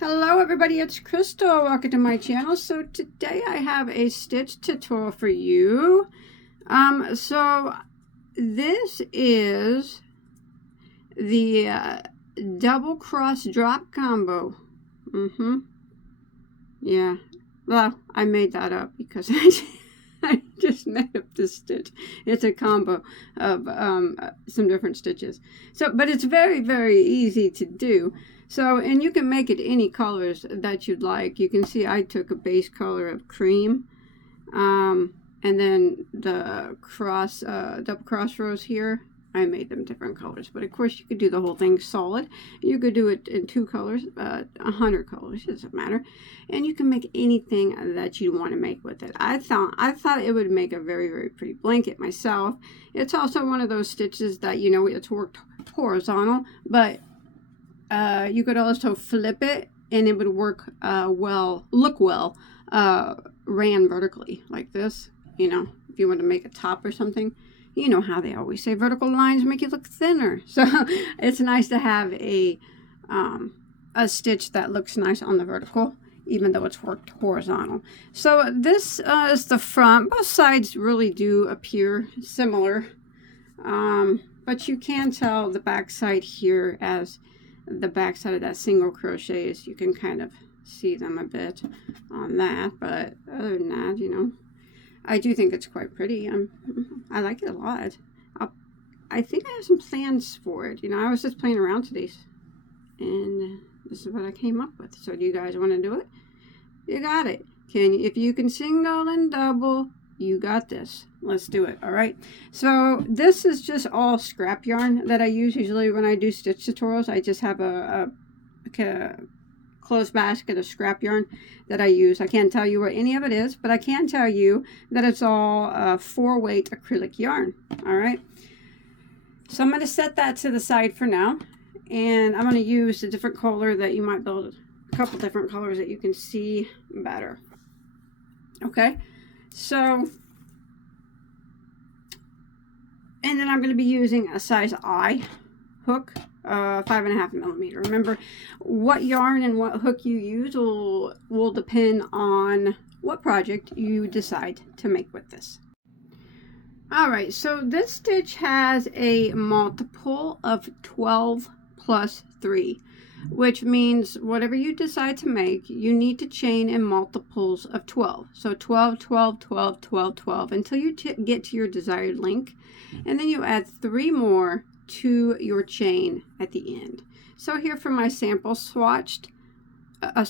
Hello everybody, it's Crystal. Welcome to my channel. So today I have a stitch tutorial for you. So this is the double cross drop combo. Yeah. Well, I made that up because I just made up this stitch. It's a combo of some different stitches. So, but it's very, very easy to do. So, and you can make it any colors that you'd like. You can see I took a base color of cream. And then the double cross rows here, I made them different colors. But of course you could do the whole thing solid. You could do it in 2 colors, 100 colors, it doesn't matter. And you can make anything that you want to make with it. I thought it would make a very, very pretty blanket myself. It's also one of those stitches that, you know, it's worked horizontal, but you could also flip it and it would work look well, ran vertically like this. You know, if you want to make a top or something, you know how they always say vertical lines make you look thinner. So it's nice to have a stitch that looks nice on the vertical, even though it's worked horizontal. So this is the front. Both sides really do appear similar, but you can tell the back side here as the back side of that single crochet is. You can kind of see them a bit on that, but other than that, you know, I do think it's quite pretty. I like it a lot. I think I have some plans for it. You know, I was just playing around today, and this is what I came up with. So do you guys want to do it? You got it. If you can single and double, you got this. Let's do it. All right. So this is just all scrap yarn that I use usually when I do stitch tutorials. I just have a closed basket of scrap yarn that I use. I can't tell you what any of it is, but I can tell you that it's all 4-weight acrylic yarn. All right. So I'm going to set that to the side for now, and I'm going to use a different color that you might build a couple different colors that you can see better. Okay. So, and then I'm going to be using a size I hook, 5.5 millimeter. Remember, what yarn and what hook you use will depend on what project you decide to make with this. Alright, so this stitch has a multiple of 12 plus 3, which means whatever you decide to make, you need to chain in multiples of 12. So 12, 12, 12, 12, 12, until you get to your desired length, and then you add 3 more to your chain at the end. So here for my sample swatch, I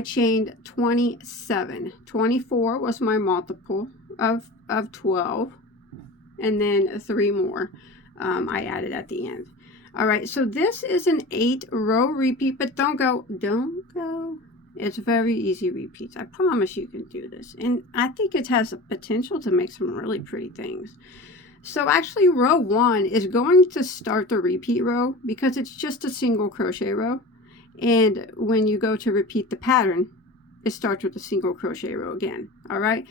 chained 27. 24 was my multiple of 12, and then 3 more I added at the end. All right, so this is an 8-row repeat, but don't go. It's very easy repeats. I promise you can do this, and I think it has the potential to make some really pretty things. So actually row 1 is going to start the repeat row because it's just a single crochet row. And when you go to repeat the pattern, it starts with a single crochet row again. All right.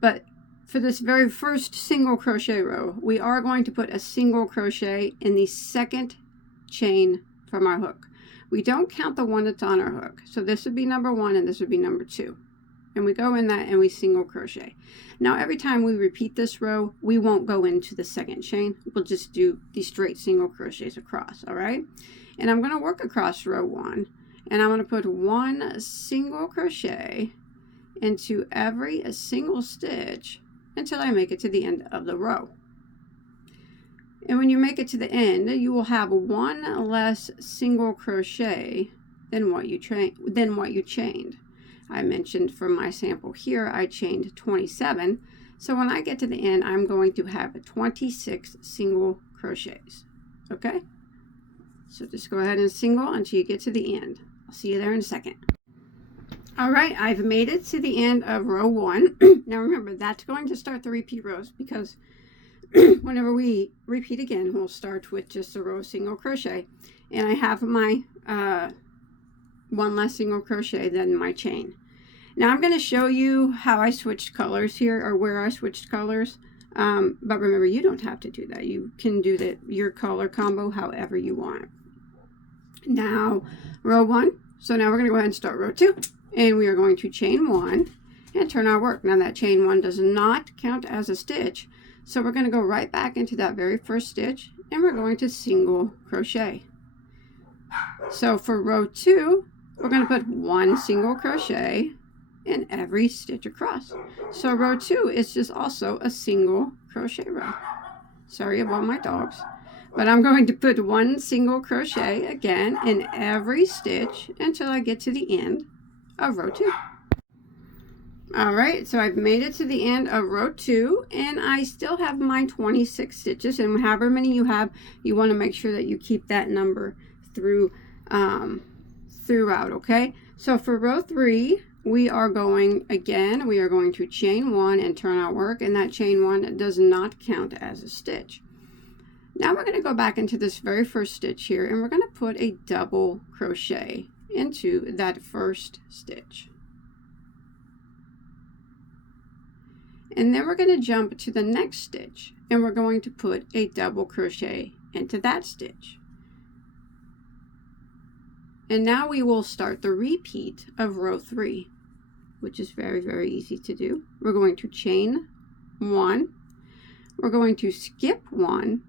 But for this very first single crochet row, we are going to put a single crochet in the second chain from our hook. We don't count the one that's on our hook. So this would be number 1 and this would be number 2. And we go in that and we single crochet. Now every time we repeat this row, we won't go into the second chain. We'll just do the straight single crochets across. All right. And I'm going to work across row 1, and I'm going to put 1 single crochet into every single stitch until I make it to the end of the row. And when you make it to the end, you will have 1 less single crochet than what you chained. I mentioned from my sample here, I chained 27. So when I get to the end, I'm going to have 26 single crochets. Okay? So just go ahead and single until you get to the end. I'll see you there in a second. All right, I've made it to the end of row 1. Now remember, that's going to start the repeat rows because whenever we repeat again, we'll start with just a row of single crochet. And I have my 1 less single crochet than my chain. Now I'm going to show you how I switched colors here, or where I switched colors. But remember, you don't have to do that. You can do your color combo however you want. Now row 1. So now we're going to go ahead and start row 2, and we are going to chain 1 and turn our work. Now that chain 1 does not count as a stitch, so we're going to go right back into that very first stitch, and we're going to single crochet. So for row 2, we're going to put 1 single crochet in every stitch across. So row 2 is just also a single crochet row. Sorry about my dogs. But I'm going to put 1 single crochet again in every stitch until I get to the end of row 2. Alright, so I've made it to the end of row 2, and I still have my 26 stitches, and however many you have, you want to make sure that you keep that number throughout, okay? So for row 3, we are going to chain 1 and turn our work, and that chain 1 does not count as a stitch. Now we're going to go back into this very first stitch here, and we're going to put a double crochet into that first stitch. And then we're going to jump to the next stitch, and we're going to put a double crochet into that stitch. And now we will start the repeat of row 3, which is very, very easy to do. We're going to chain 1, we're going to skip 1,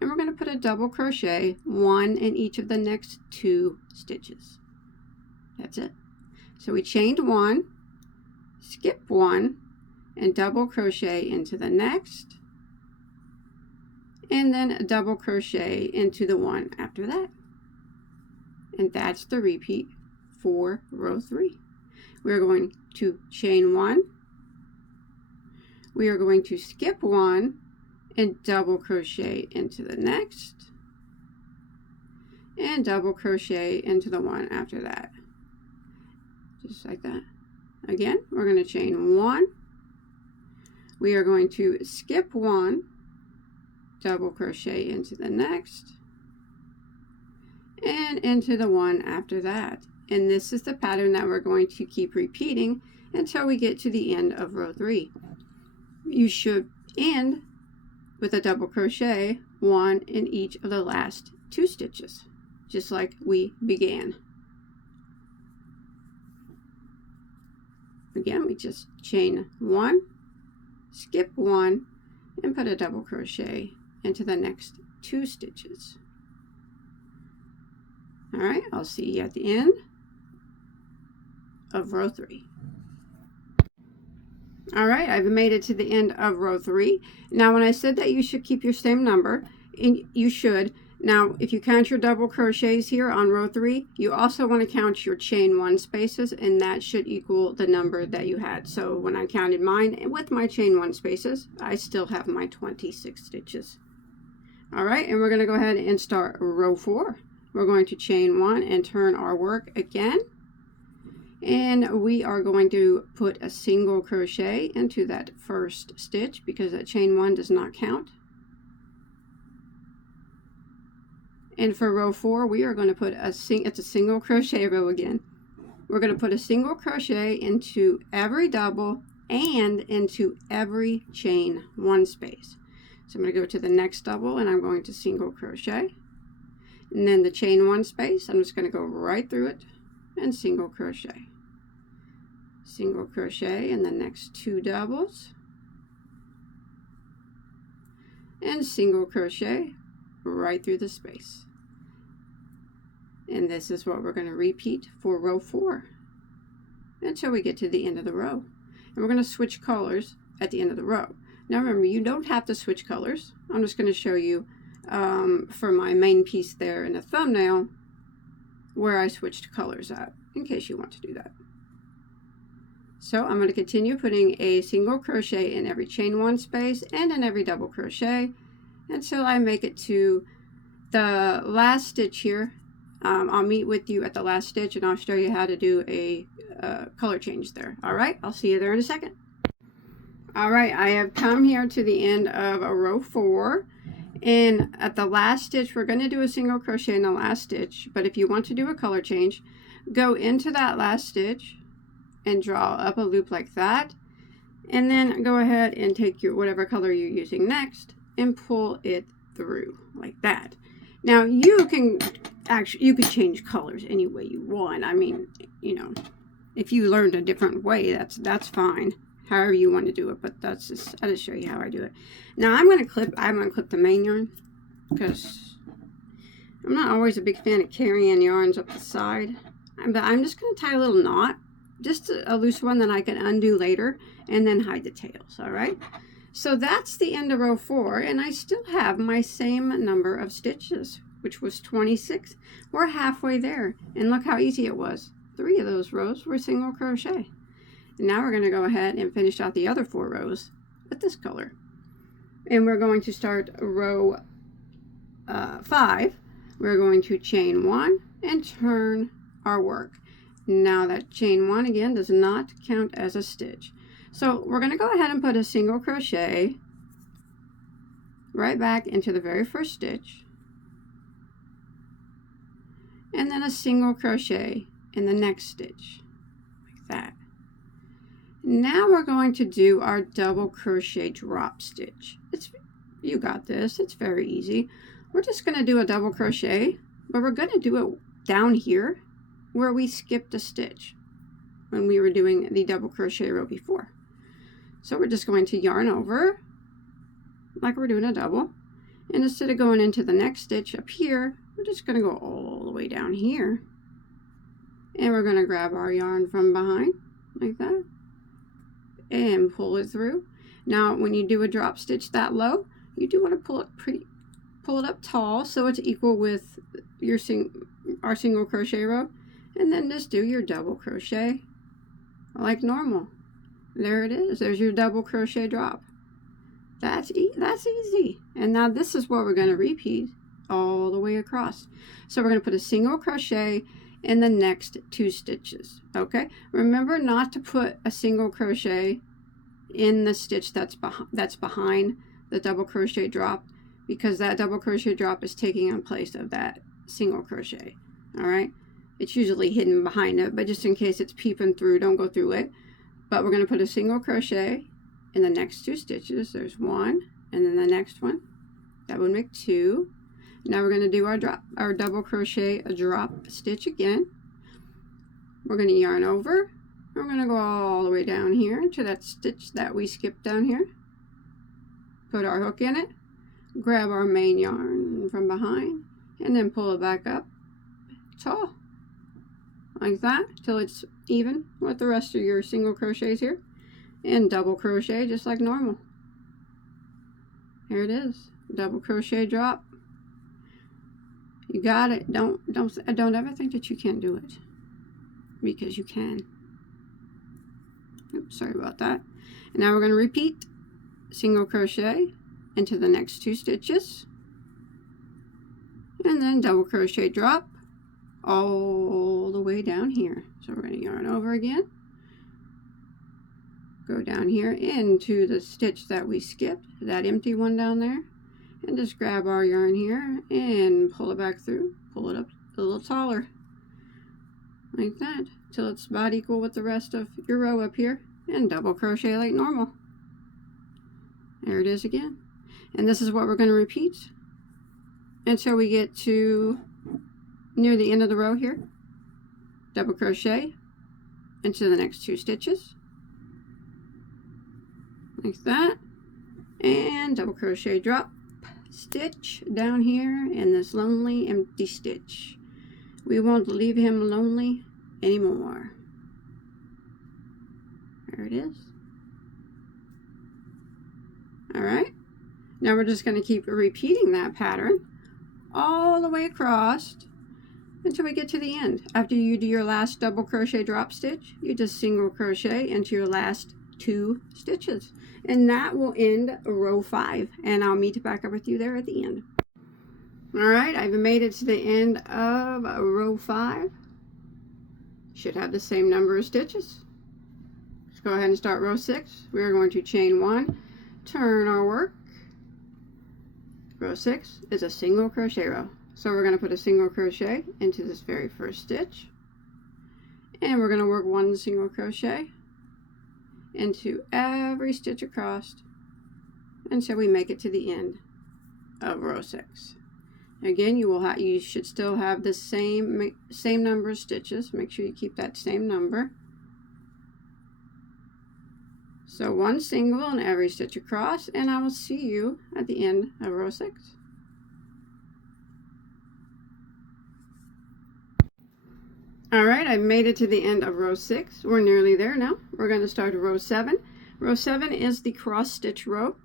and we're going to put a double crochet 1 in each of the next 2 stitches. That's it. So we chained 1, skip 1, and double crochet into the next, and then a double crochet into the one after that. And that's the repeat for row 3. We're going to chain 1, we are going to skip 1 and double crochet into the next, and double crochet into the one after that, just like that. Again, we're going to chain 1, we are going to skip 1, double crochet into the next, and into the one after that. And this is the pattern that we're going to keep repeating until we get to the end of row 3. You should end with a double crochet 1 in each of the last 2 stitches, just like we began. Again, we just chain 1, skip 1, and put a double crochet into the next 2 stitches. All right, I'll see you at the end of row 3. All right, I've made it to the end of row 3. Now, when I said that you should keep your same number, and you should. Now, if you count your double crochets here on row 3, you also want to count your chain 1 spaces, and that should equal the number that you had. So when I counted mine with my chain 1 spaces, I still have my 26 stitches. All right, and we're going to go ahead and start row 4. We're going to chain 1 and turn our work again. And we are going to put a single crochet into that first stitch because that chain 1 does not count. And for row 4, we are going to put it's a single crochet row again. We're going to put a single crochet into every double and into every chain 1 space. So I'm going to go to the next double and I'm going to single crochet. And then the chain 1 space, I'm just going to go right through it and single crochet. Single crochet in the next 2 doubles. And single crochet right through the space. And this is what we're going to repeat for row 4 until we get to the end of the row. And we're going to switch colors at the end of the row. Now remember, you don't have to switch colors. I'm just going to show you for my main piece there in the thumbnail where I switched colors at, in case you want to do that. So I'm going to continue putting a single crochet in every chain 1 space and in every double crochet until I make it to the last stitch here. I'll meet with you at the last stitch and I'll show you how to do a color change there. All right, I'll see you there in a second. All right, I have come here to the end of a row 4, and at the last stitch we're going to do a single crochet in the last stitch. But if you want to do a color change, go into that last stitch and draw up a loop like that, and then go ahead and take your whatever color you're using next and pull it through like that. Now you can actually, you could change colors any way you want. I mean, you know, if you learned a different way, that's fine. However you want to do it, but that's just, I'll just show you how I do it. Now I'm going to clip the main yarn because I'm not always a big fan of carrying yarns up the side. But I'm just going to tie a little knot, just a loose one that I can undo later, and then hide the tails, all right? So that's the end of row 4, and I still have my same number of stitches, which was 26. We're halfway there, and look how easy it was. 3 of those rows were single crochet. And now we're going to go ahead and finish out the other 4 rows with this color. And we're going to start row 5. We're going to chain 1 and turn our work. Now that chain 1 again does not count as a stitch. So we're going to go ahead and put a single crochet right back into the very first stitch, and then a single crochet in the next stitch, like that. Now we're going to do our double crochet drop stitch. You got this, it's very easy. We're just going to do a double crochet, but we're going to do it down here where we skipped a stitch when we were doing the double crochet row before. So we're just going to yarn over like we're doing a double, and instead of going into the next stitch up here, we're just going to go all the way down here, and we're going to grab our yarn from behind like that and pull it through. Now when you do a drop stitch that low, you do want to pull it up tall so it's equal with your our single crochet row, and then just do your double crochet like normal. There it is. There's your double crochet drop. That's easy. And now this is what we're going to repeat all the way across. So we're going to put a single crochet in the next 2 stitches. Okay, remember not to put a single crochet in the stitch that's behind the double crochet drop, because that double crochet drop is taking in place of that single crochet. All right, it's usually hidden behind it, but just in case it's peeping through, don't go through it. But we're going to put a single crochet in the next 2 stitches. There's 1, and then the next one, that would make 2. Now we're going to do our double crochet a drop stitch again. We're going to yarn over. We're going to go all the way down here to that stitch that we skipped down here. Put our hook in it, grab our main yarn from behind, and then pull it back up tall like that till it's even with the rest of your single crochets here, and double crochet just like normal. Here it is, double crochet drop. You got it. Don't ever think that you can't do it, because you can. Oops, sorry about that. And now we're going to repeat single crochet into the next 2 stitches, and then double crochet drop all the way down here. So we're going to yarn over again, go down here into the stitch that we skipped, that empty one down there, and just grab our yarn here and pull it back through, pull it up a little taller like that till it's about equal with the rest of your row up here, and double crochet like normal. There it is again. And this is what we're going to repeat until we get to near the end of the row here. Double crochet into the next 2 stitches like that, and double crochet drop stitch down here in this lonely empty stitch. We won't leave him lonely anymore. There it is. All right, now we're just going to keep repeating that pattern all the way across until we get to the end. After you do your last double crochet drop stitch, you just single crochet into your last 2 stitches, and that will end row 5, and I'll meet back up with you there at the end. All right, I've made it to the end of row 5. Should have the same number of stitches. Let's go ahead and start row 6. We are going to chain 1, turn our work. Row 6 is a single crochet row, so we're going to put a single crochet into this very first stitch, and we're going to work 1 single crochet into every stitch across until we make it to the end of row 6. Again, you should still have the same number of stitches. Make sure you keep that same number. So 1 single in every stitch across, and I will see you at the end of row 6. Alright, I made it to the end of row 6. We're nearly there now. We're going to start row 7. Row 7 is the cross stitch row.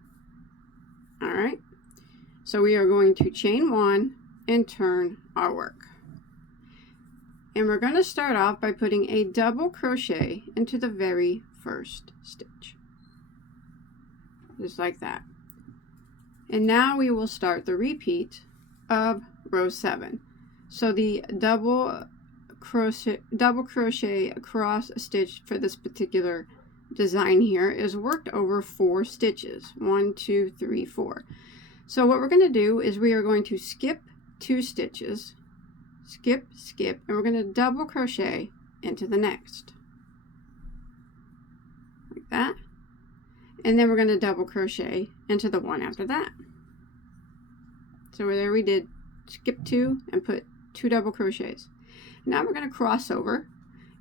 Alright, so we are going to chain 1 and turn our work. And we're going to start off by putting a double crochet into the very first stitch. Just like that. And now we will start the repeat of row 7. So the double crochet across a stitch for this particular design here is worked over 4 stitches. 1, 2, 3, 4. So what we're going to do is we are going to skip 2 stitches, skip, skip, and we're going to double crochet into the next, like that. And then we're going to double crochet into the one after that. So there we did skip 2 and put 2 double crochets. Now we're going to cross over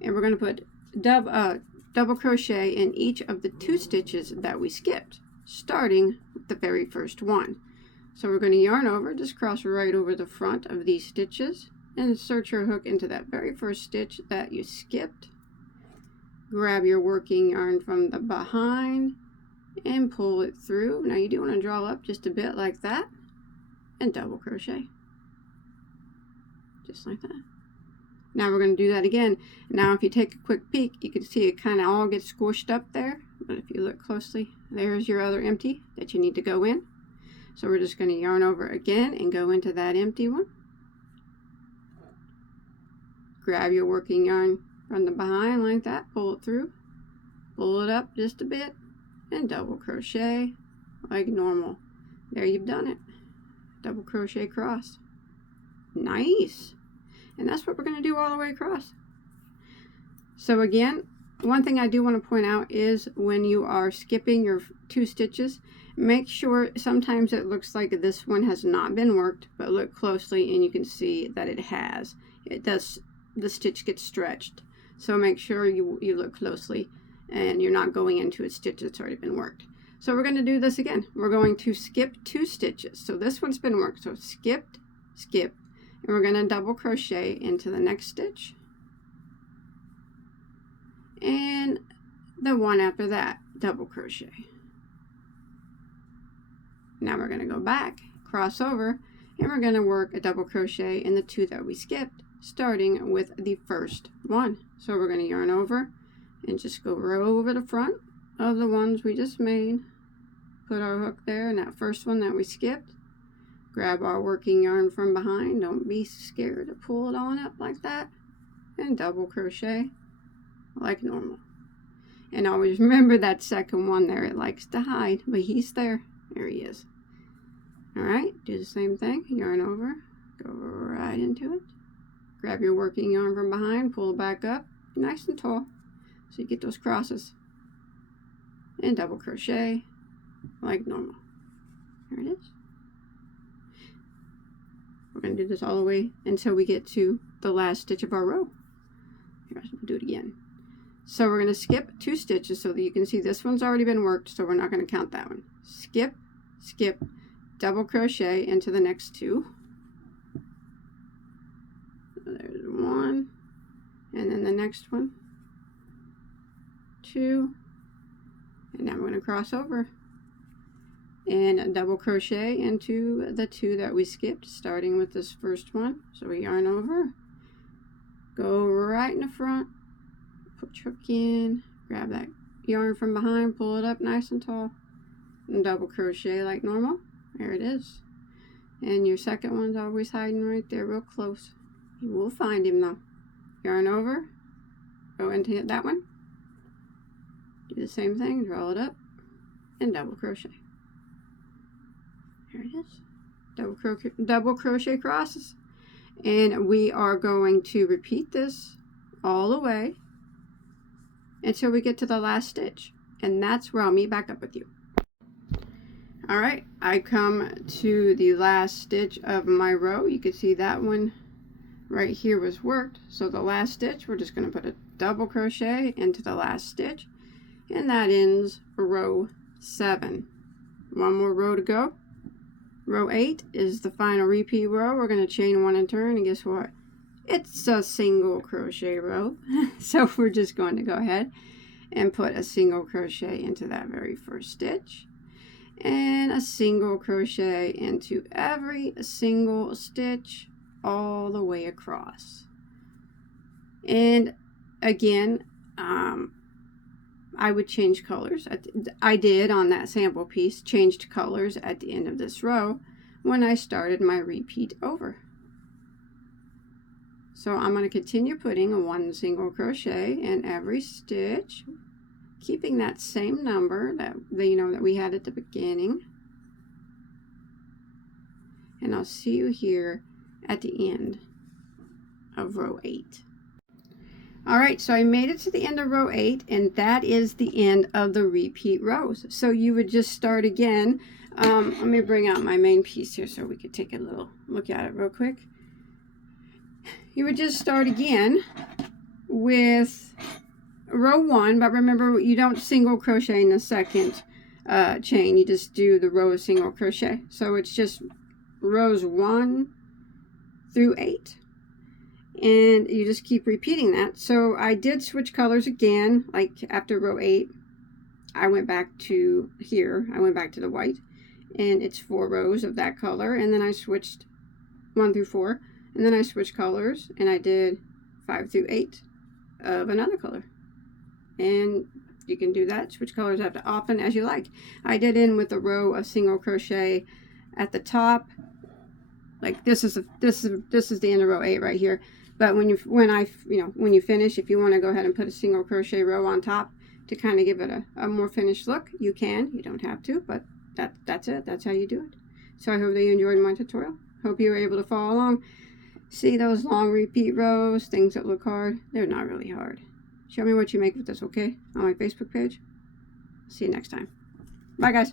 and we're going to put double crochet in each of the 2 stitches that we skipped, starting with the very first one. So we're going to yarn over, just cross right over the front of these stitches and insert your hook into that very first stitch that you skipped. Grab your working yarn from the behind and pull it through. Now you do want to draw up just a bit like that and double crochet, just like that. Now we're going to do that again. Now if you take a quick peek, you can see it kind of all gets squished up there, but if you look closely, there's your other empty that you need to go in. So we're just going to yarn over again and go into that empty one. Grab your working yarn from the behind like that, pull it through, pull it up just a bit, and double crochet like normal. There, you've done it. Double crochet across. Nice. And that's what we're going to do all the way across. So again, one thing I do want to point out is when you are skipping your 2 stitches, make sure, sometimes it looks like this one has not been worked, but look closely and you can see that it has. It does, the stitch gets stretched. So make sure you look closely and you're not going into a stitch that's already been worked. So we're going to do this again. We're going to skip 2 stitches. So this one's been worked. So skipped, skip, and we're going to double crochet into the next stitch. And the one after that, double crochet. Now we're going to go back, cross over, and we're going to work a double crochet in the 2 that we skipped, starting with the first one. So we're going to yarn over and just go right over the front of the ones we just made. Put our hook there in that first one that we skipped. Grab our working yarn from behind. Don't be scared to pull it on up like that. And double crochet like normal. And always remember that second one there. It likes to hide, but he's there. There he is. Alright, do the same thing. Yarn over. Go right into it. Grab your working yarn from behind. Pull it back up. Nice and tall. So you get those crosses. And double crochet like normal. There it is. We're going to do this all the way until we get to the last stitch of our row. Here, I'll do it again. So we're going to skip 2 stitches so that you can see this one's already been worked, so we're not going to count that one. Skip, skip, double crochet into the next 2. So there's 1, and then the next one, 2, and now we're going to cross over and double crochet into the 2 that we skipped, starting with this first one. So we yarn over, go right in the front, put your hook in, grab that yarn from behind, pull it up nice and tall, and double crochet like normal. There it is. And your second one's always hiding right there real close. You will find him though. Yarn over, go into that one, do the same thing, draw it up, and double crochet. There it is. Double crochet crosses. And we are going to repeat this all the way until we get to the last stitch. And that's where I'll meet back up with you. All right, I come to the last stitch of my row. You can see that one right here was worked. So the last stitch, we're just going to put a double crochet into the last stitch, and that ends row 7. One more row to go. Row 8 is the final repeat row. We're going to chain 1 and turn, and guess what? It's a single crochet row. So we're just going to go ahead and put a single crochet into that very first stitch, and a single crochet into every single stitch all the way across. And again, I would change colors. I did on that sample piece, changed colors at the end of this row when I started my repeat over. So I'm going to continue putting a 1 single crochet in every stitch, keeping that same number that we had at the beginning. And I'll see you here at the end of row 8. All right, so I made it to the end of row 8, and that is the end of the repeat rows. So you would just start again. Let me bring out my main piece here so we could take a little look at it real quick. You would just start again with row 1, but remember, you don't single crochet in the second chain. You just do the row of single crochet. So it's just rows 1 through 8. And you just keep repeating that. So I did switch colors again, like after row 8, I went back to here. I went back to the white, and it's 4 rows of that color. And then I switched 1 through 4, and then I switched colors, and I did 5 through 8 of another color. And you can do that, switch colors as often as you like. I did end with a row of single crochet at the top. Like this is the end of row 8 right here. But when you finish, if you want to go ahead and put a single crochet row on top to kind of give it a more finished look, you can. You don't have to, but that's it. That's how you do it. So I hope that you enjoyed my tutorial. Hope you were able to follow along. See those long repeat rows, things that look hard? They're not really hard. Show me what you make with this, okay? On my Facebook page. See you next time. Bye, guys.